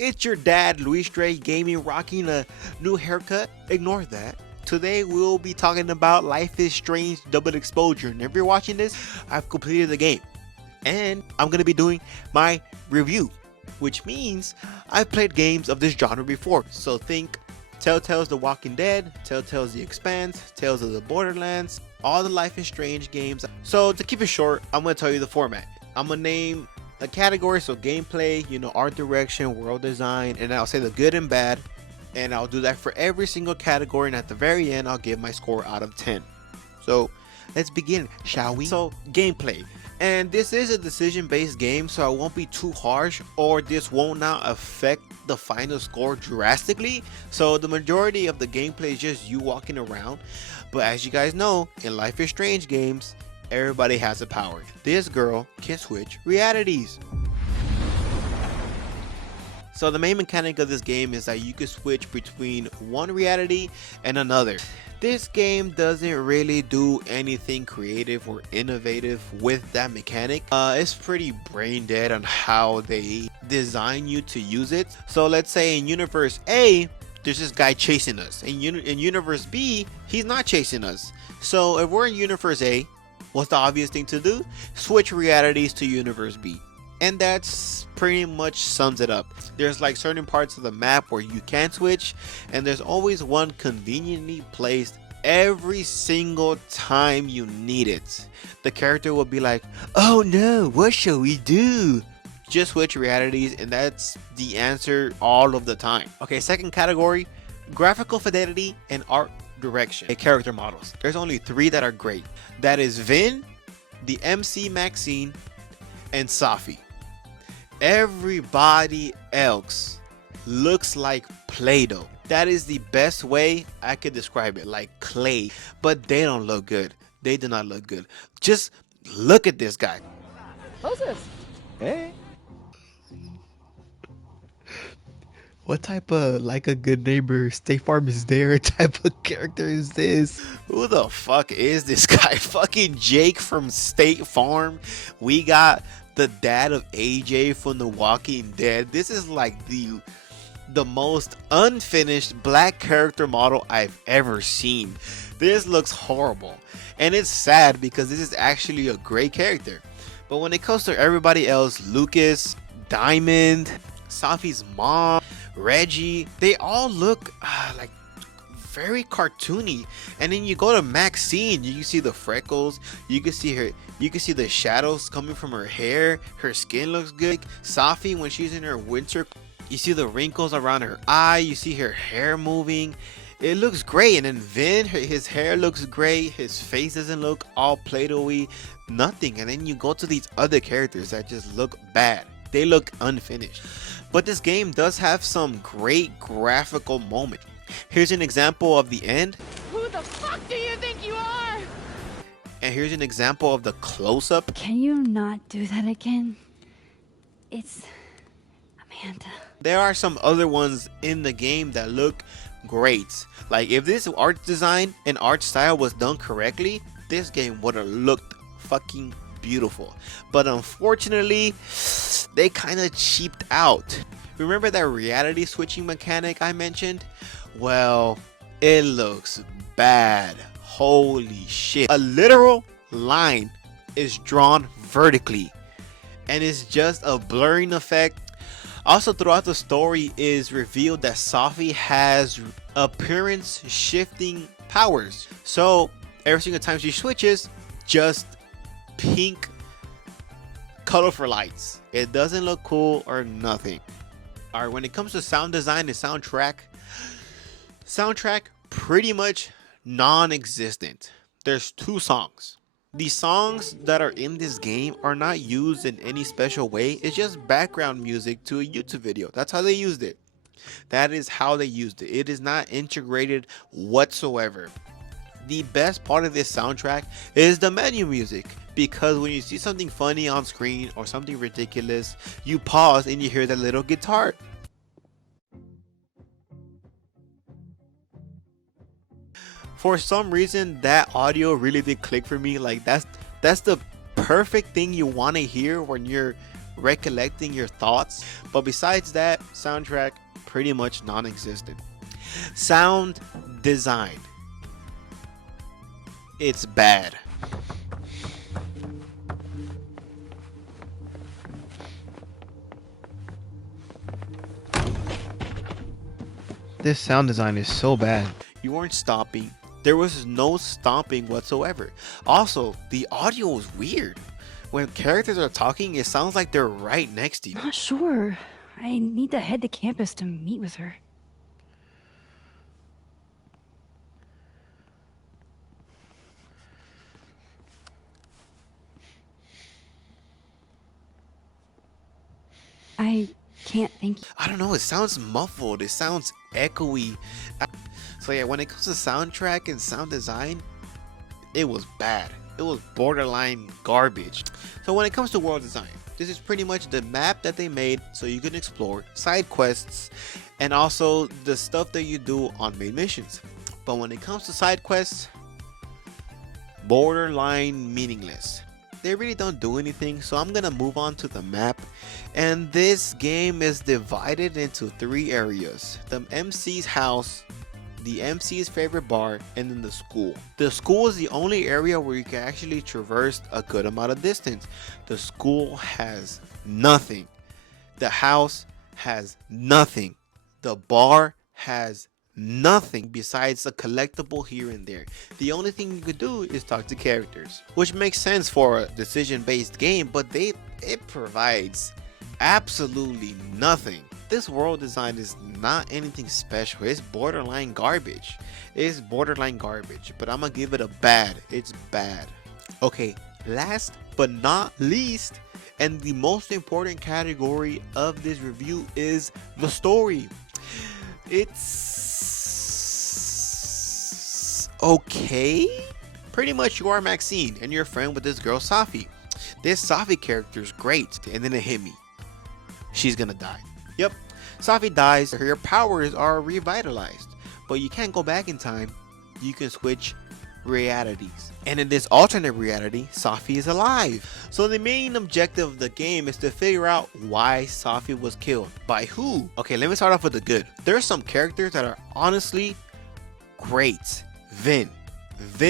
it's your dad, Luis Dre Gaming, rocking a new haircut. Ignore that. Today we'll be talking about Life is Strange Double Exposure. And if you're watching this, I've completed the game. And I'm going to be doing my review, which means I've played games of this genre before. So think Telltale's The Walking Dead, Telltale's The Expanse, Tales of the Borderlands, all the Life is Strange games. So to keep it short, I'm going to tell you the format. I'm going to name a category, so gameplay, art direction, world design, and I'll say the good and bad. And I'll do that for every single category, and at the very end I'll give my score out of 10. So let's begin, shall we? So gameplay, and this is a decision based game, so I won't be too harsh, or this won't not affect the final score drastically. So the majority of the gameplay is just you walking around, but as you guys know, in Life is Strange games, everybody has a power. This girl can switch realities. So the main mechanic of this game is that you can switch between one reality and another. This game doesn't really do anything creative or innovative with that mechanic. It's pretty brain dead on how they design you to use it. So let's say in universe A, there's this guy chasing us. In universe B, he's not chasing us. So if we're in universe A, what's the obvious thing to do? Switch realities to universe B. And that's pretty much sums it up. There's like certain parts of the map where you can switch, and there's always one conveniently placed every single time you need it. The character will be like, oh no, what shall we do? Just switch realities, and that's the answer all of the time. Okay, second category, graphical fidelity and art direction. Character models. There's only 3 that are great. That is Vin, the MC Maxine, and Safi. Everybody else looks like Play-Doh. That is the best way I could describe it, like clay. But they don't look good. They do not look good. Just look at this guy. Who's this? Hey. What type of like a good neighbor, State Farm is there type of character is this? Who the fuck is this guy? Fucking Jake from State Farm. We got the dad of AJ from The Walking Dead. This is like the most unfinished black character model I've ever seen. This looks horrible, and it's sad because this is actually a great character. But when it comes to everybody else, Lucas, Diamond, Safi's mom, Reggie, they all look like very cartoony. And then you go to Maxine, you can see the freckles, you can see her, you can see the shadows coming from her hair. Her skin looks good. Safi, when she's in her winter, you see the wrinkles around her eye, you see her hair moving. It looks great. And then Vin, his hair looks great, his face doesn't look all Play-Doh-y, nothing. And then you go to these other characters that just look bad. They look unfinished. But this game does have some great graphical moments. Here's an example of the end. Who the fuck do you think you are? And here's an example of the close-up. Can you not do that again? It's Amanda. There are some other ones in the game that look great. Like if this art design and art style was done correctly, this game would have looked fucking beautiful. But unfortunately, they kind of cheaped out. Remember that reality switching mechanic I mentioned? Well, it looks bad. Holy shit. A literal line is drawn vertically, and it's just a blurring effect. Also, throughout the story is revealed that Safi has appearance shifting powers. So every single time she switches, just pink colorful lights. It doesn't look cool or nothing. Alright, when it comes to sound design and soundtrack pretty much non-existent. There's 2 songs. The songs that are in this game are not used in any special way. It's just background music to a YouTube video. That's how they used it. That is how they used it. It is not integrated whatsoever. The best part of this soundtrack is the menu music, because when you see something funny on screen or something ridiculous, you pause and you hear that little guitar. For some reason, that audio really did click for me. Like that's the perfect thing you want to hear when you're recollecting your thoughts. But besides that, soundtrack pretty much non-existent. Sound design, it's bad. This sound design is so bad. You weren't stomping. There was no stomping whatsoever. Also, the audio was weird. When characters are talking, it sounds like they're right next to you. Not sure. I need to head to campus to meet with her. I can't thank you. I don't know, it sounds muffled, it sounds echoey. So yeah, when it comes to soundtrack and sound design, it was bad. It was borderline garbage. So when it comes to world design, this is pretty much the map that they made so you can explore side quests and also the stuff that you do on main missions. But when it comes to side quests, borderline meaningless. They really don't do anything, so I'm gonna move on to the map. And this game is divided into 3 areas: the MC's house, the MC's favorite bar, and then the school. The school is the only area where you can actually traverse a good amount of distance. The school has nothing. The house has nothing. The bar has nothing besides a collectible here and there. The only thing you could do is talk to characters, which makes sense for a decision-based game, but it provides absolutely nothing. This world design is not anything special. It's borderline garbage. It's borderline garbage, but I'm gonna give it a bad. It's bad. Okay, last but not least, and the most important category of this review is the story. It's okay. Pretty much you are Maxine and you're a friend with this girl Safi. This Safi character is great, and then it hit me. She's gonna die. Yep, Safi dies. Her powers are revitalized, but you can't go back in time. You can switch realities, and in this alternate reality, Safi is alive. So the main objective of the game is to figure out why Safi was killed. By who? Okay, let me start off with the good. There are some characters that are honestly great. Vin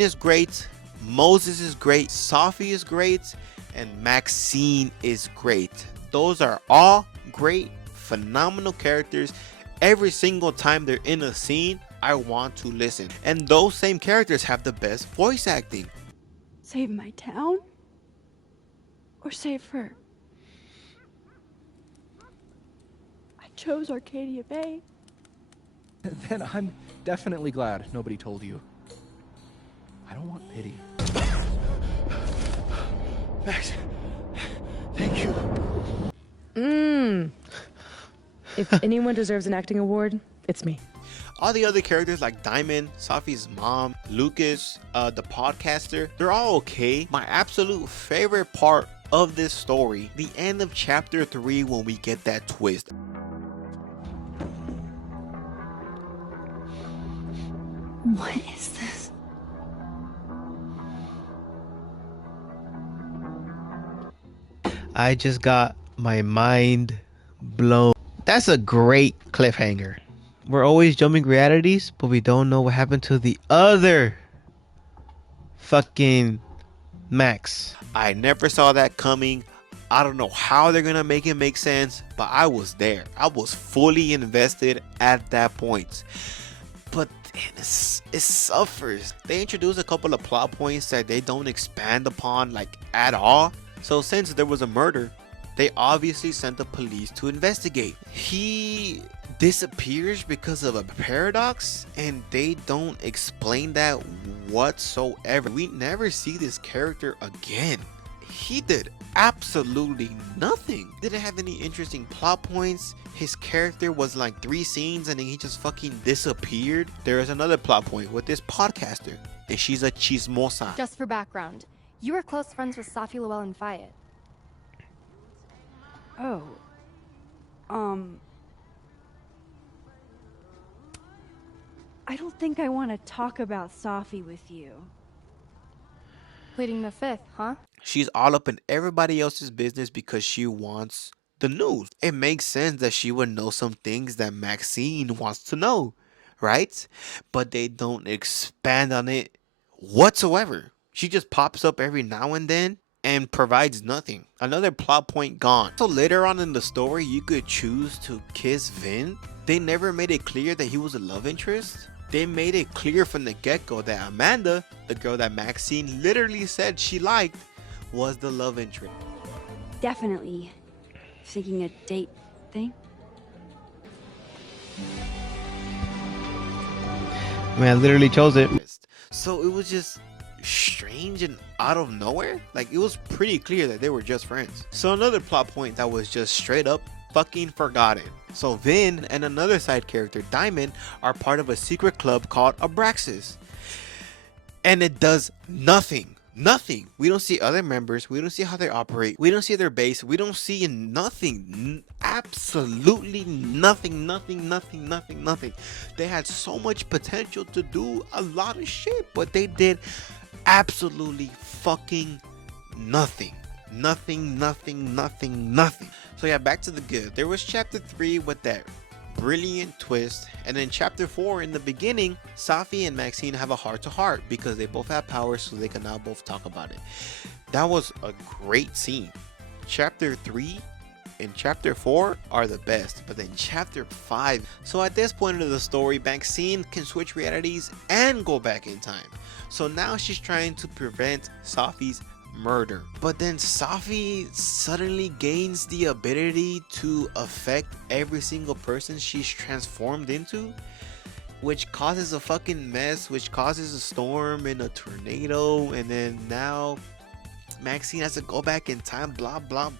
is great. Moses is great. Safi is great. And Maxine is great. Those are all great, phenomenal characters. Every single time they're in a scene, I want to listen. And those same characters have the best voice acting. Save my town? Or save her? I chose Arcadia Bay. Then I'm definitely glad nobody told you. I don't want pity. Max, thank you. If anyone deserves an acting award, it's me. All the other characters like Diamond, Safi's mom, Lucas, the podcaster, they're all okay. My absolute favorite part of this story, the end of chapter 3 when we get that twist. What is this? I just got my mind blown. That's a great cliffhanger. We're always jumping realities, but we don't know what happened to the other fucking Max. I never saw that coming. I don't know how they're gonna make it make sense, but I was there. I was fully invested at that point. But it suffers. They introduce a couple of plot points that they don't expand upon like at all. So since there was a murder, they obviously sent the police to investigate. He disappears because of a paradox, and they don't explain that whatsoever. We never see this character again. He did absolutely nothing. Didn't have any interesting plot points. His character was like 3 scenes and then he just fucking disappeared. There is another plot point with this podcaster, and she's a chismosa. Just for background, you were close friends with Safi Llewellyn Fayed. Oh. I don't think I want to talk about Safi with you. Pleading the fifth, huh? She's all up in everybody else's business because she wants the news. It makes sense that she would know some things that Maxine wants to know, right? But they don't expand on it whatsoever. She just pops up every now and then and provides nothing. Another plot point gone. So later on in the story, you could choose to kiss Vin. They never made it clear that he was a love interest. They made it clear from the get-go that Amanda, the girl that Maxine literally said she liked, was the love interest. Definitely thinking a date thing. I mean, I literally chose it. So it was just strange and out of nowhere. Like, it was pretty clear that they were just friends. So another plot point that was just straight up fucking forgotten. So Vin and another side character, Diamond, are part of a secret club called Abraxas. And it does nothing. Nothing. We don't see other members. We don't see how they operate. We don't see their base. We don't see nothing. Absolutely nothing. Nothing. They had so much potential to do a lot of shit, but they did absolutely fucking nothing. Nothing. So yeah, back to the good. There was chapter 3 with that brilliant twist, and then chapter 4 in the beginning, Safi and Maxine have a heart-to-heart because they both have powers, so they can now both talk about it. That was a great scene. Chapter 3 and chapter 4 are the best, but then chapter 5, so at this point of the story, Maxine can switch realities and go back in time. So now she's trying to prevent Safi's murder, but then Safi suddenly gains the ability to affect every single person she's transformed into, which causes a fucking mess, which causes a storm and a tornado, and then now Maxine has to go back in time, blah blah blah.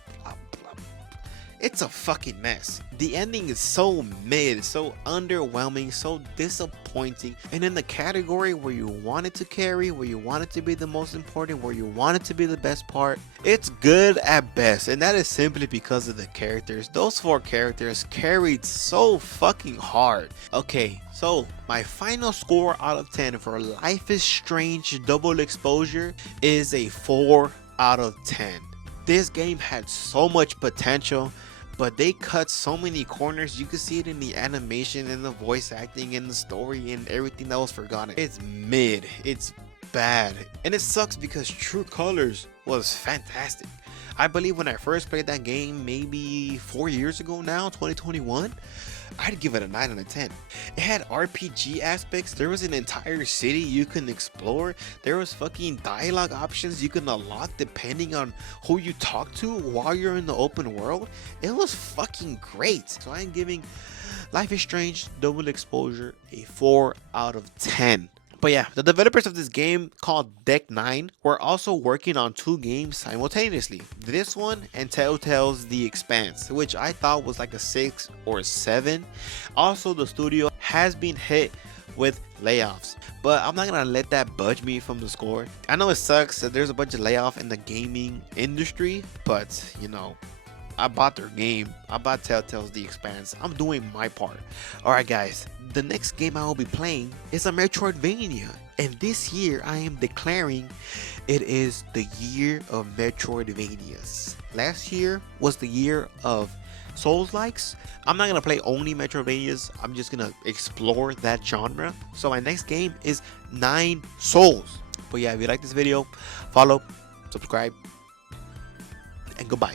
It's a fucking mess. The ending is so mid, so underwhelming, so disappointing. And in the category where you want it to carry, where you want it to be the most important, where you want it to be the best part, it's good at best. And that is simply because of the characters. Those 4 characters carried so fucking hard. Okay, so my final score out of 10 for Life is Strange Double Exposure is a 4 out of 10. This game had so much potential, but they cut so many corners. You could see it in the animation and the voice acting and the story and everything that was forgotten. It's mid, it's bad, and it sucks because True Colors was fantastic. I believe when I first played that game, maybe 4 years ago now, 2021, I'd give it a 9 out of 10. It had RPG aspects. There was an entire city you can explore. There was fucking dialogue options you can unlock depending on who you talk to while you're in the open world. It was fucking great. So I'm giving Life is Strange Double Exposure a 4 out of 10. But yeah, the developers of this game, called Deck 9, were also working on 2 games simultaneously. This one and Telltale's The Expanse, which I thought was like a 6 or 7. Also, the studio has been hit with layoffs, but I'm not gonna let that budge me from the score. I know it sucks that there's a bunch of layoff in the gaming industry, but you know, I bought their game. I bought Telltale's The Expanse. I'm doing my part. Alright guys, the next game I will be playing is a Metroidvania. And this year I am declaring it is the year of Metroidvanias. Last year was the year of Souls-likes. I'm not going to play only Metroidvanias. I'm just going to explore that genre. So my next game is 9 Souls. But yeah, if you like this video, follow, subscribe, and goodbye.